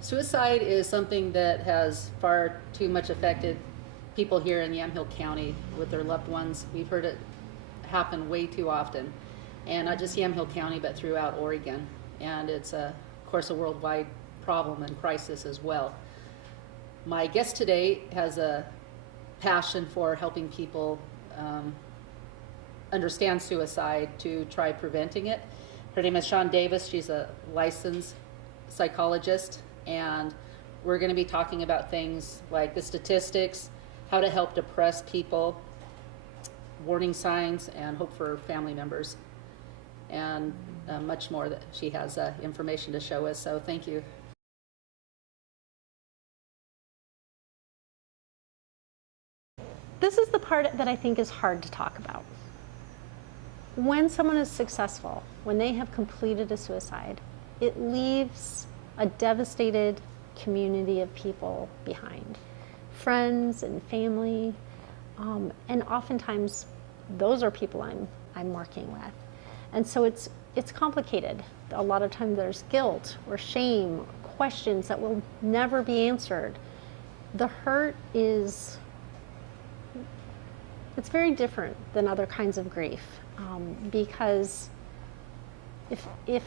Suicide is something that has far too much affected people here in Yamhill County with their loved ones. We've heard it happen way too often, and not just Yamhill County, but throughout Oregon. And it's, of course, a worldwide problem and crisis as well. My guest today has a passion for helping people understand suicide to try preventing it. Her name is Shawn Davis. She's a licensed psychologist, and we're going to be talking about things like the statistics, how to help depressed people, warning signs, and hope for family members, and much more that she has information to show us. So thank you. This is the part that I think is hard to talk about. When someone is successful, when they have completed a suicide, it leaves a devastated community of people behind, friends and family, and oftentimes those are people I'm working with. And so it's complicated. A lot of times there's guilt or shame, questions that will never be answered. The hurt is, it's very different than other kinds of grief, because if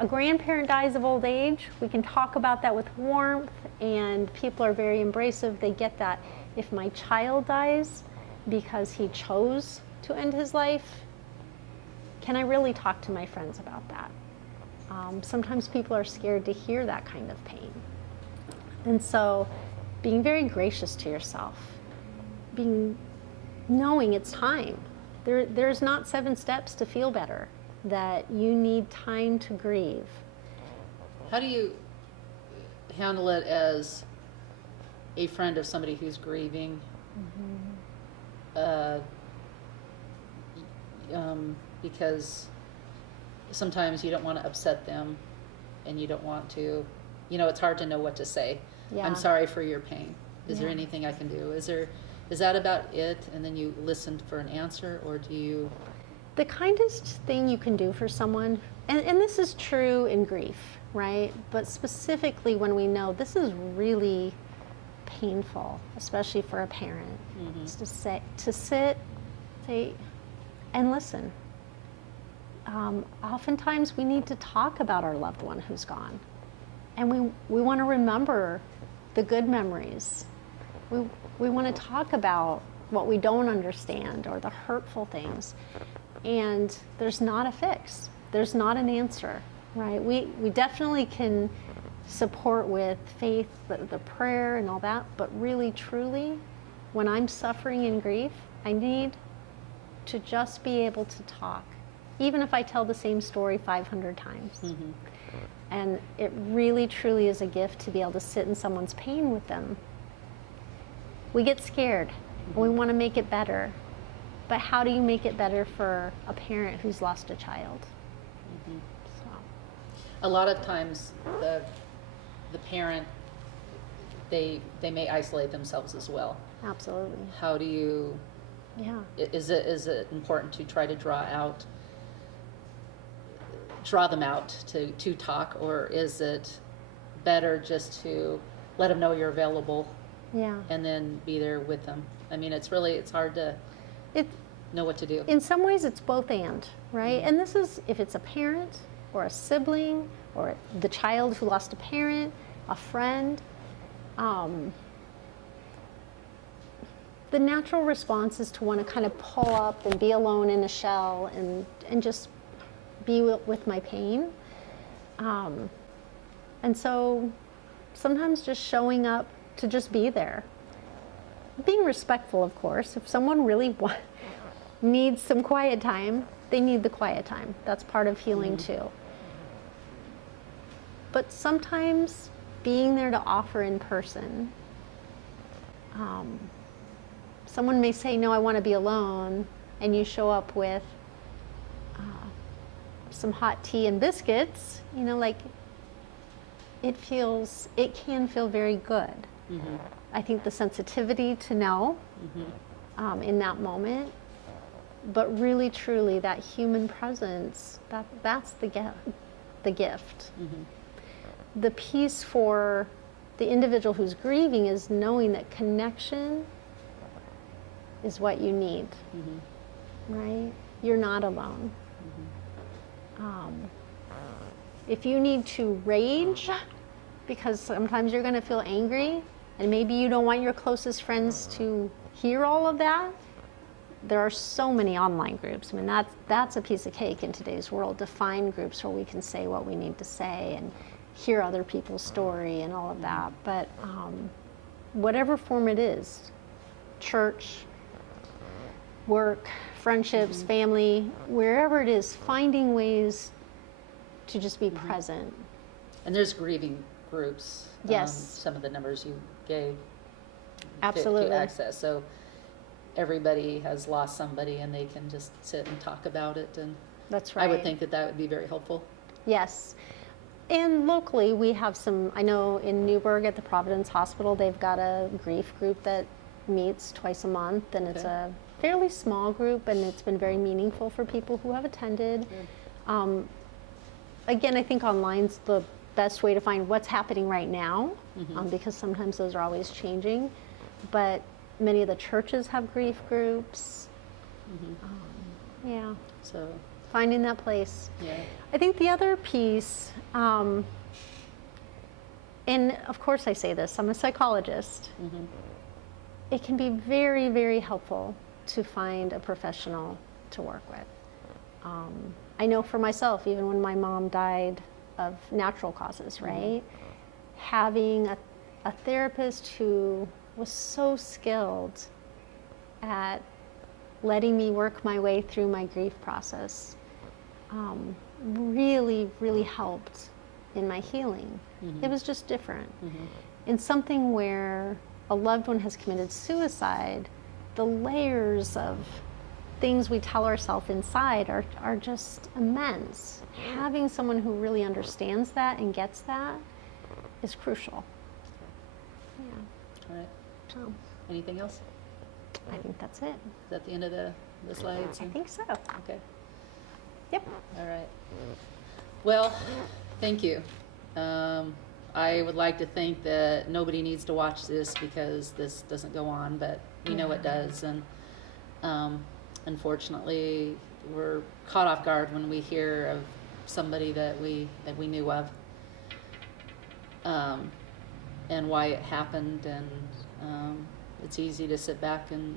a grandparent dies of old age, we can talk about that with warmth, and people are very embracive. They get that. If my child dies because he chose to end his life, can I really talk to my friends about that? Sometimes people are scared to hear that kind of pain. And so being very gracious to yourself, knowing it's time. There's not 7 steps to feel better, that you need time to grieve. How do you handle it as a friend of somebody who's grieving? Because sometimes you don't want to upset them, and you don't want to, it's hard to know what to say. Yeah. I'm sorry for your pain. Is there Yeah. anything I can do? Is that about it? And then you listen for an answer, or do you? The kindest thing you can do for someone, and this is true in grief, right? But specifically when we know this is really painful, especially for a parent, is to sit, say, and listen. Oftentimes we need to talk about our loved one who's gone, and we want to remember the good memories. We want to talk about what we don't understand or the hurtful things. And there's not a fix. There's not an answer, right? We definitely can support with faith, the prayer and all that, but really, truly, when I'm suffering in grief, I need to just be able to talk, even if I tell the same story 500 times. And it really, truly is a gift to be able to sit in someone's pain with them. We get scared, and we want to make it better. But how do you make it better for a parent who's lost a child? So. A lot of times, the parent, they may isolate themselves as well. Absolutely. How do you? Yeah. Is it important to try to draw them out to talk, or is it better just to let them know you're available? Yeah. And then be there with them? I mean, it's hard to know what to do. In some ways, it's both and, right? And this is if it's a parent or a sibling or the child who lost a parent, a friend. The natural response is to want to kind of pull up and be alone in a shell and just be with my pain. And so sometimes just showing up to just be there. Being respectful, of course. If someone really needs some quiet time, they need the quiet time. That's part of healing too. But sometimes being there to offer in person. Someone may say, no, I want to be alone, and you show up with some hot tea and biscuits, like it can feel very good. I think the sensitivity to know in that moment, but really truly that human presence, that's the gift. the piece for the individual who's grieving is knowing that connection is what you need, right? You're not alone. If you need to rage, because sometimes you're going to feel angry, and maybe you don't want your closest friends to hear all of that, there are so many online groups. I mean, that's a piece of cake in today's world, to find groups where we can say what we need to say and hear other people's story and all of that. But whatever form it is, church, work, friendships, family, wherever it is, finding ways to just be present. And there's grieving groups. Yes. Some of the numbers you gave Absolutely. to access. So everybody has lost somebody, and they can just sit and talk about it. And That's right. I would think that that would be very helpful. Yes. And locally, we have some, I know in Newburgh at the Providence Hospital, they've got a grief group that meets twice a month, and it's a fairly small group, and it's been very meaningful for people who have attended. Again, I think online's the best way to find what's happening right now, because sometimes those are always changing. But many of the churches have grief groups. Yeah. So Finding that place. yeah. I think the other piece, and of course I say this, I'm a psychologist. It can be very, very helpful to find a professional to work with. I know for myself, even when my mom died of natural causes, right? Having a therapist who was so skilled at letting me work my way through my grief process really, really helped in my healing. It was just different. In something where a loved one has committed suicide, the layers of things we tell ourselves inside are just immense. Having someone who really understands that and gets that is crucial. Yeah. All right. So Anything else? I think that's it. Is that the end of the slides? I think so. Okay. Yep. All right. Well, thank you. I would like to think that nobody needs to watch this because this doesn't go on, but we know it does. And unfortunately, we're caught off guard when we hear of somebody that we knew of, and why it happened. And it's easy to sit back and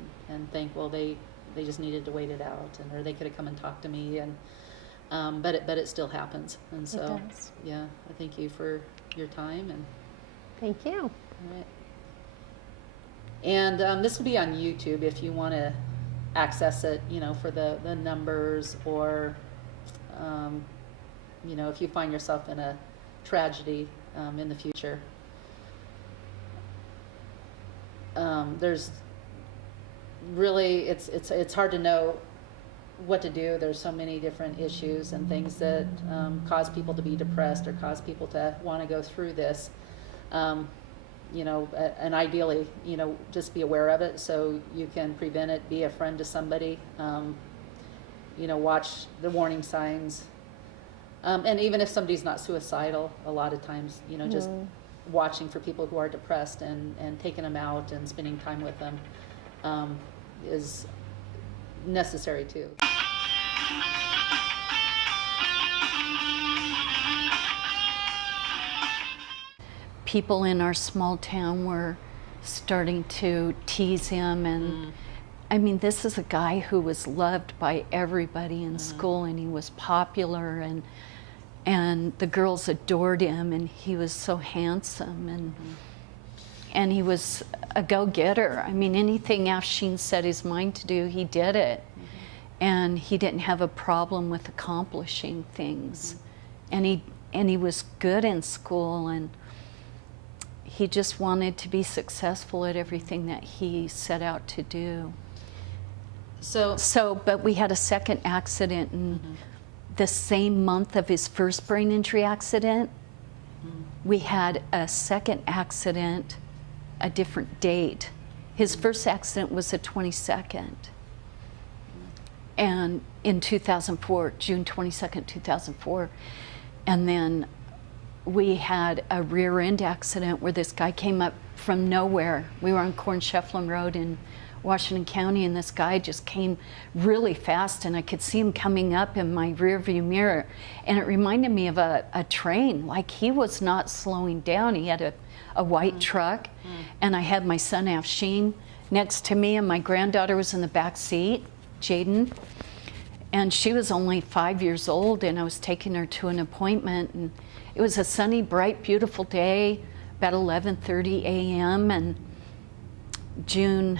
think, well, they just needed to wait it out, or they could have come and talked to me. And but it still happens. And so It does. yeah, I thank you for your time. And Thank you. all right. And this will be on YouTube if you want to access it, for the numbers, or, if you find yourself in a tragedy in the future. There's really, it's hard to know what to do. There's so many different issues and things that cause people to be depressed or cause people to want to go through this. And ideally, just be aware of it so you can prevent it. Be a friend to somebody. Watch the warning signs. And even if somebody's not suicidal, a lot of times, just watching for people who are depressed and taking them out and spending time with them is necessary too. People in our small town were starting to tease him, and I mean, this is a guy who was loved by everybody in school, and he was popular, and the girls adored him, and he was so handsome, and he was a go-getter. I mean, anything Afshin set his mind to do, he did it. And he didn't have a problem with accomplishing things. And he was good in school, and he just wanted to be successful at everything that he set out to do. But we had a second accident in the same month of his first brain injury accident. We had a second accident, a different date. His first accident was the 22nd. And in 2004, June 22nd, 2004. And then we had a rear end accident where this guy came up from nowhere. We were on Corn Shefflin Road in Washington County, and this guy just came really fast, and I could see him coming up in my rear view mirror. And it reminded me of a train, like he was not slowing down. He had a white truck, and I had my son Afshin next to me, and my granddaughter was in the back seat, Jaden. And she was only 5 years old, and I was taking her to an appointment, and it was a sunny, bright, beautiful day, about 11:30 a.m. and June,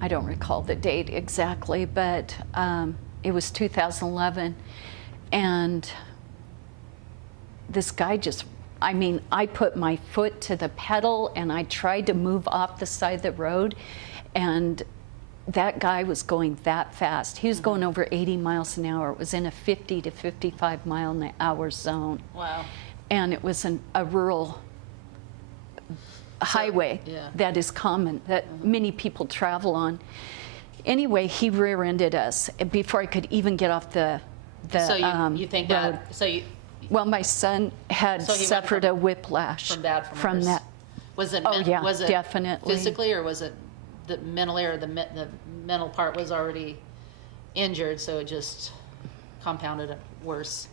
I don't recall the date exactly, but it was 2011, and this guy just, I mean, I put my foot to the pedal, and I tried to move off the side of the road, and that guy was going that fast. He was going over 80 miles an hour. It was in a 50 to 55 mile an hour zone. Wow. And it was a rural highway that is common, that many people travel on. Anyway, he rear-ended us before I could even get off the So you think road. that, so you, Well, my son had So he went suffered a whiplash from that, from hers. that. Was it, Oh, yeah, was it definitely. physically, or was it the mentally, or the mental part was already injured, so it just compounded it worse?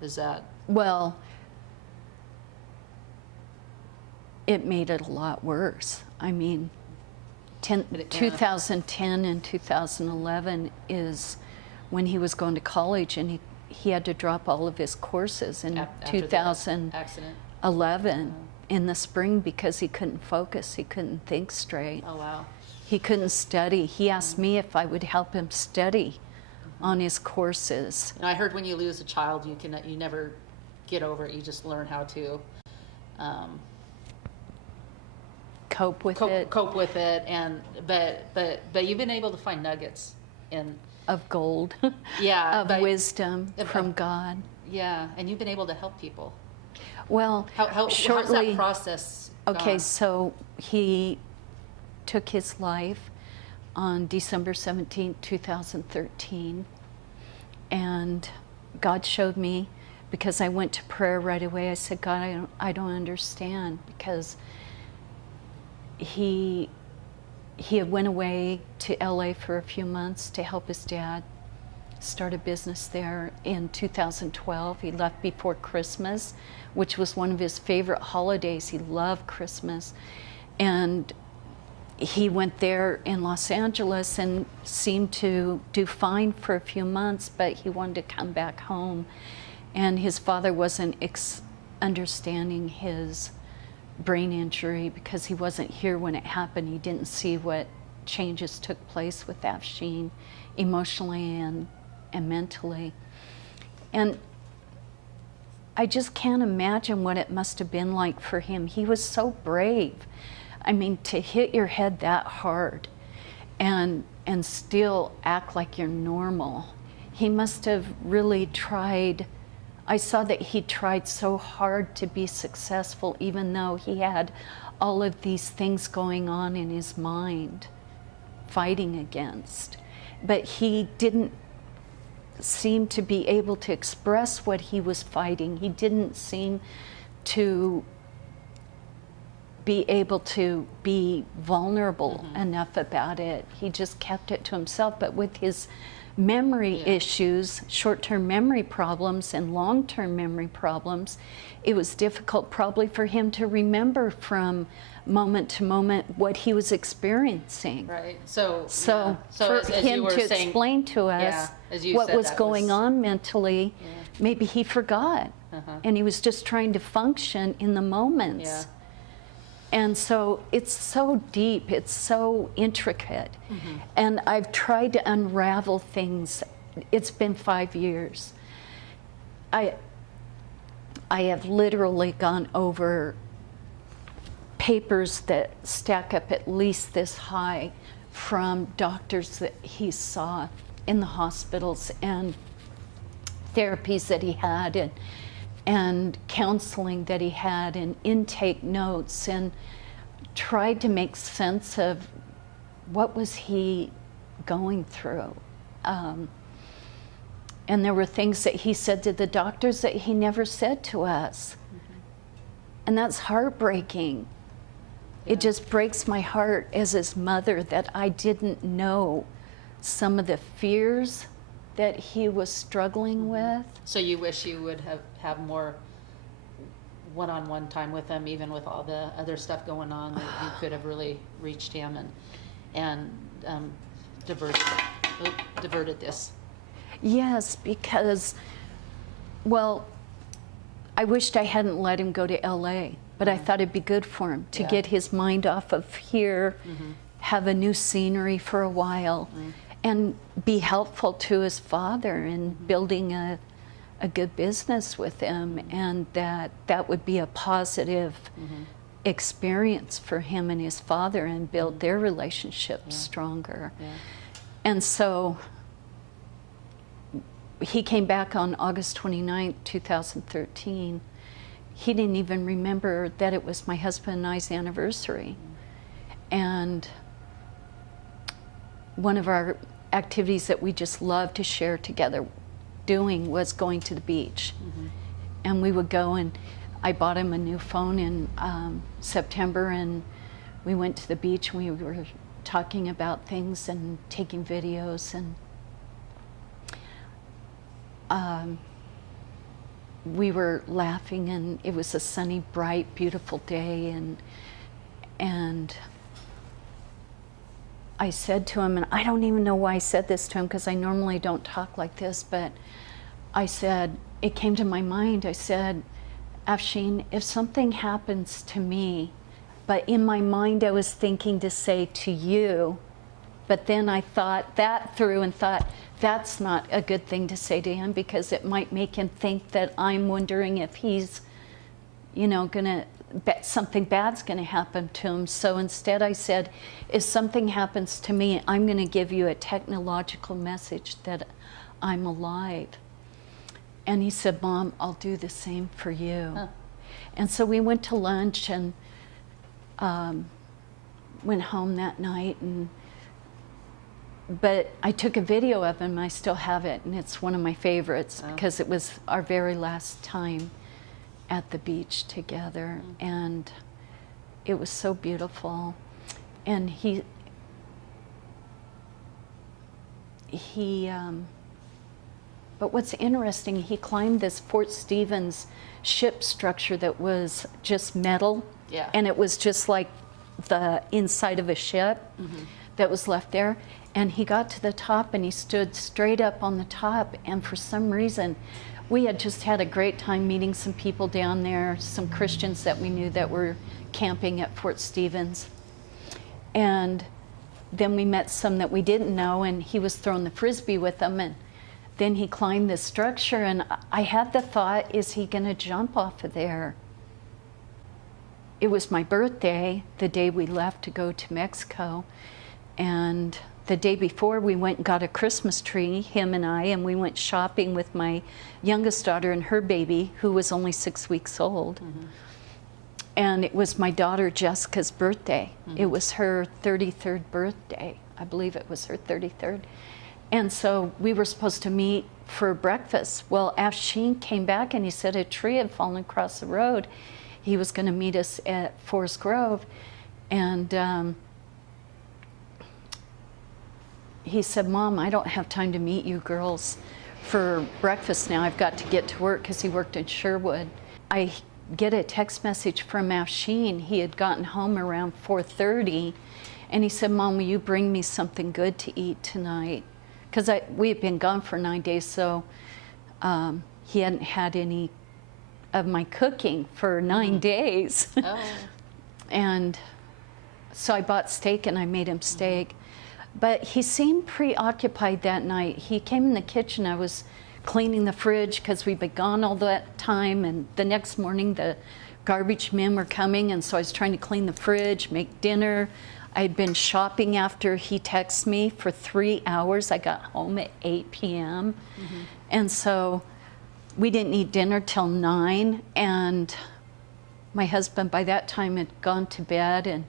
Is that? Well, it made it a lot worse. I mean, 2010 and 2011 is when he was going to college, and he had to drop all of his courses in After the 2011 accident? in the spring because he couldn't focus, he couldn't think straight. Oh, wow. He couldn't study. He asked me if I would help him study on his courses. And I heard when you lose a child, you never get over it. You just learn how to Cope with it. cope with it, and but you've been able to find nuggets in Of gold, Yeah, of but- wisdom of- from God. yeah, and you've been able to help people. Well, How's shortly. that process Okay, gone? so he took his life on December 17, 2013. And God showed me, because I went to prayer right away. I said, God, I don't understand, because he had went away to LA for a few months to help his dad start a business there in 2012. He left before Christmas, which was one of his favorite holidays. He loved Christmas. And he went there in Los Angeles and seemed to do fine for a few months, but he wanted to come back home. And his father wasn't understanding his brain injury because he wasn't here when it happened. He didn't see what changes took place with Afshin emotionally and mentally. And I just can't imagine what it must have been like for him. He was so brave. I mean, to hit your head that hard and still act like you're normal. He must have really tried. I saw that he tried so hard to be successful, even though he had all of these things going on in his mind, fighting against. But he didn't seem to be able to express what he was fighting. He didn't seem to be able to be vulnerable enough about it. He just kept it to himself. But with his memory issues, short-term memory problems and long-term memory problems, it was difficult probably for him to remember from moment to moment what he was experiencing. Right. So For as him you were to saying, explain to us as you what said, was that going on mentally, maybe he forgot. And he was just trying to function in the moments. Yeah. And so it's so deep, it's so intricate. And I've tried to unravel things. It's been 5 years. I have literally gone over papers that stack up at least this high from doctors that he saw in the hospitals and therapies that he had and counseling that he had and intake notes, and tried to make sense of what was he going through. And there were things that he said to the doctors that he never said to us. And that's heartbreaking. It just breaks my heart as his mother that I didn't know some of the fears that he was struggling with. So you wish you would have more one-on-one time with him, even with all the other stuff going on, that you could have really reached him and diverted this. Yes, because, well, I wished I hadn't let him go to LA, but I thought it'd be good for him to get his mind off of here, have a new scenery for a while, and be helpful to his father in building a good business with him, and that would be a positive experience for him and his father and build their relationship stronger. And so he came back on August 29th, 2013. He didn't even remember that it was my husband and I's anniversary. And one of our activities that we just loved to share together doing was going to the beach. And we would go, and I bought him a new phone in September, and we went to the beach, and we were talking about things and taking videos, and we were laughing, and it was a sunny, bright, beautiful day, and I said to him, and I don't even know why I said this to him because I normally don't talk like this, but I said, it came to my mind, I said, Afshin, if something happens to me, but in my mind I was thinking to say to you, but then I thought that through and thought, that's not a good thing to say to him because it might make him think that I'm wondering if he's, you know, something bad's gonna happen to him. So instead I said, if something happens to me, I'm gonna give you a technological message that I'm alive. And he said, Mom, I'll do the same for you. And so we went to lunch and went home that night, but I took a video of him, I still have it, and it's one of my favorites because it was our very last time at the beach together, and it was so beautiful. And he but what's interesting, he climbed this Fort Stevens ship structure that was just metal, and it was just like the inside of a ship that was left there. And he got to the top and he stood straight up on the top, and for some reason, we had just had a great time meeting some people down there, some Christians that we knew that were camping at Fort Stevens. And then we met some that we didn't know, and he was throwing the Frisbee with them, and then he climbed this structure, and I had the thought, is he gonna jump off of there? It was my birthday, the day we left to go to Mexico, and the day before we went and got a Christmas tree, him and I, and we went shopping with my youngest daughter and her baby, who was only 6 weeks old. And it was my daughter Jessica's birthday. It was her 33rd birthday. I believe it was her 33rd. And so we were supposed to meet for breakfast. Well, Afshin came back and he said a tree had fallen across the road. He was gonna meet us at Forest Grove. And he said, Mom, I don't have time to meet you girls for breakfast now. I've got to get to work, because he worked in Sherwood. I get a text message from Afshin. He had gotten home around 4:30, and he said, Mom, will you bring me something good to eat tonight? Because we had been gone for 9 days, so he hadn't had any of my cooking for 9 days. And so I bought steak and I made him steak. But he seemed preoccupied that night. He came in the kitchen. I was cleaning the fridge because we'd been gone all that time, and the next morning the garbage men were coming, and so I was trying to clean the fridge, make dinner. I'd been shopping after he texted me for 3 hours. I got home at 8 p.m. And so we didn't eat dinner till 9, and my husband by that time had gone to bed, and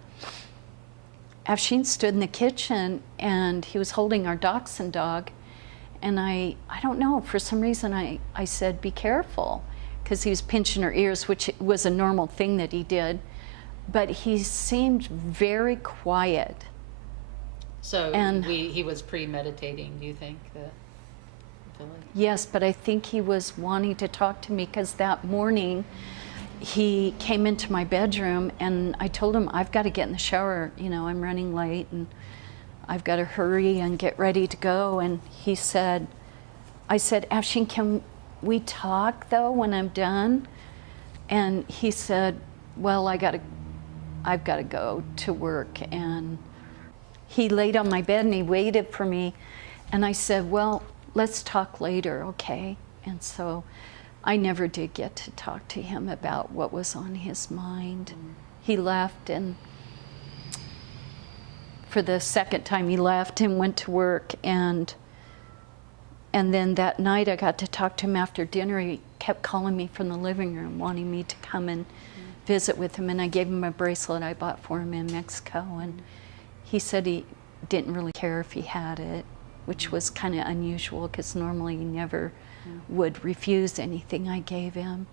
Afshin stood in the kitchen, and he was holding our dachshund dog, And I don't know, for some reason I said, be careful, because he was pinching her ears, which was a normal thing that he did. But he seemed very quiet. So And- he was premeditating, do you think? Yes, but I think he was wanting to talk to me, because that morning he came into my bedroom and I told him, I've got to get in the shower, you know, I'm running late and I've got to hurry and get ready to go. And he said, I said, Afshin, can we talk though when I'm done? And he said, well, I've got to go to work. And he laid on my bed and he waited for me. And I said, well, let's talk later, okay? And so I never did get to talk to him about what was on his mind. He left, and for the second time he left and went to work, and then that night I got to talk to him after dinner. He kept calling me from the living room, wanting me to come and visit with him, and I gave him a bracelet I bought for him in Mexico, and he said he didn't really care if he had it, which was kind of unusual, because normally he never would refuse anything I gave him.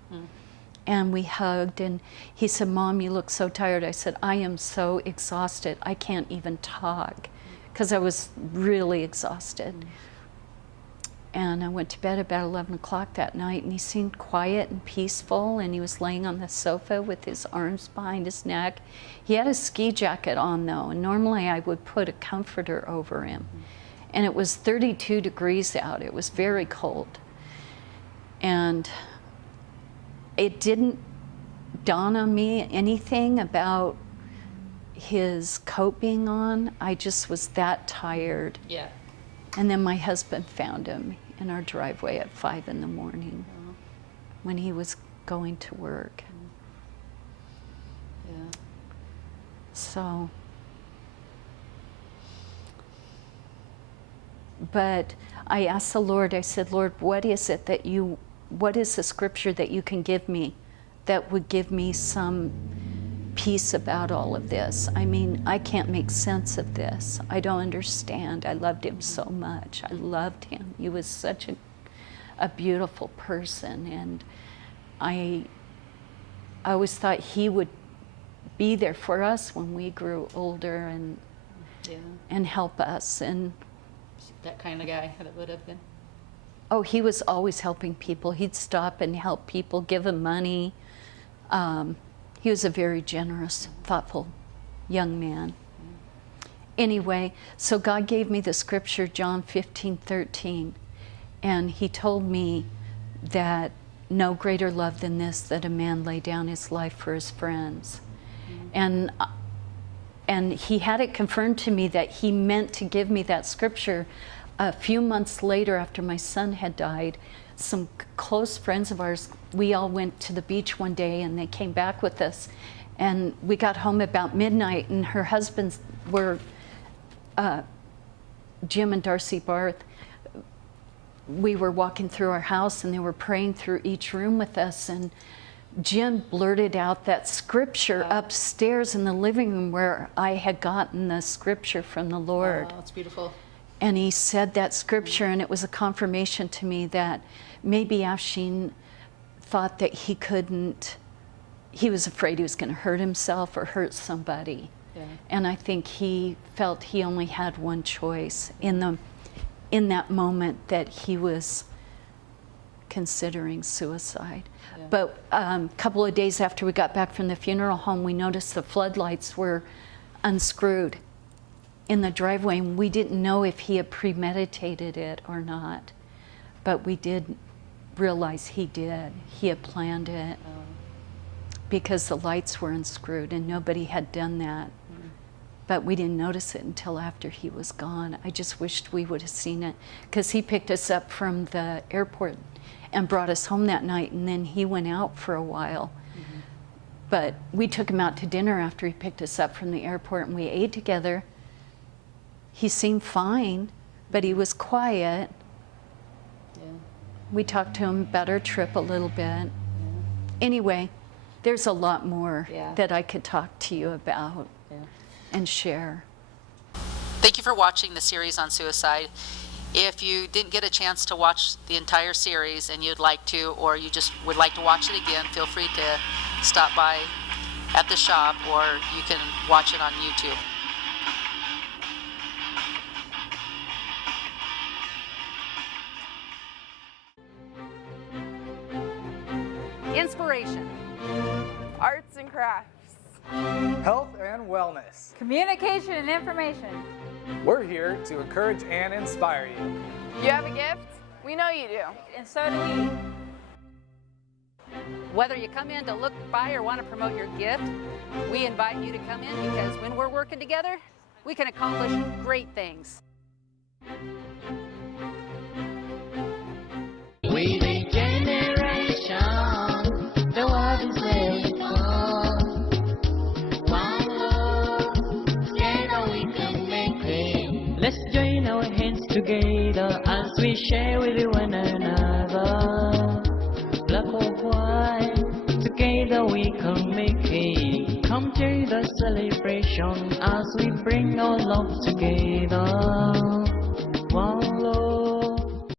And we hugged, and he said, Mom, you look so tired. I said, I am so exhausted, I can't even talk, because I was really exhausted. And I went to bed about 11 o'clock that night, and he seemed quiet and peaceful, and he was laying on the sofa with his arms behind his neck. He had a ski jacket on, though, and normally I would put a comforter over him. And it was 32 degrees out. It was very cold. And it didn't dawn on me anything about his coat being on. I just was that tired. Yeah. And then my husband found him in our driveway at 5 in the morning when he was going to work. Yeah. So, but I asked the Lord, I said, Lord, what is the scripture that you can give me that would give me some peace about all of this? I mean, I can't make sense of this. I don't understand. I loved him so much. I loved him. He was such a beautiful person, and I always thought he would be there for us when we grew older and help us. And that kind of guy that would have been. oh, he was always helping people. He'd stop and help people, give them money. He was a very generous, thoughtful young man. Anyway, so God gave me the scripture, John 15:13, and he told me that no greater love than this, that a man lay down his life for his friends. And he had it confirmed to me that he meant to give me that scripture a few months later, after my son had died. Some close friends of ours, we all went to the beach one day, and they came back with us, and we got home about midnight, and her husbands were Jim and Darcy Barth. We were walking through our house, and they were praying through each room with us, and Jim blurted out that scripture upstairs in the living room where I had gotten the scripture from the Lord. Oh, that's beautiful. And he said that scripture, and it was a confirmation to me that maybe Afshin thought that he couldn't, he was afraid he was going to hurt himself or hurt somebody. Yeah. And I think he felt he only had one choice in that moment, that he was considering suicide. Yeah. But a couple of days after we got back from the funeral home, we noticed the floodlights were unscrewed in the driveway, and we didn't know if he had premeditated it or not. But we did realize he did. He had planned it because the lights were unscrewed, and nobody had done that. But we didn't notice it until after he was gone. I just wished we would have seen it, because he picked us up from the airport and brought us home that night, and then he went out for a while. But we took him out to dinner after he picked us up from the airport, and we ate together. He seemed fine, but he was quiet. Yeah. We talked to him about our trip a little bit. Anyway, there's a lot more that I could talk to you about and share. Thank you for watching the series on suicide. If you didn't get a chance to watch the entire series and you'd like to, or you just would like to watch it again, feel free to stop by at the shop, or you can watch it on YouTube. Inspiration. Arts and crafts. Health and wellness. Communication and information. We're here to encourage and inspire you. You have a gift? We know you do. And so do we. Whether you come in to look by or want to promote your gift, we invite you to come in, because when we're working together, we can accomplish great things. We the generation, the world is waiting for. One love, together we can make it. Let's join our hands together as we share with one another. Black or white, together we can make it. Come to the celebration as we bring our love together.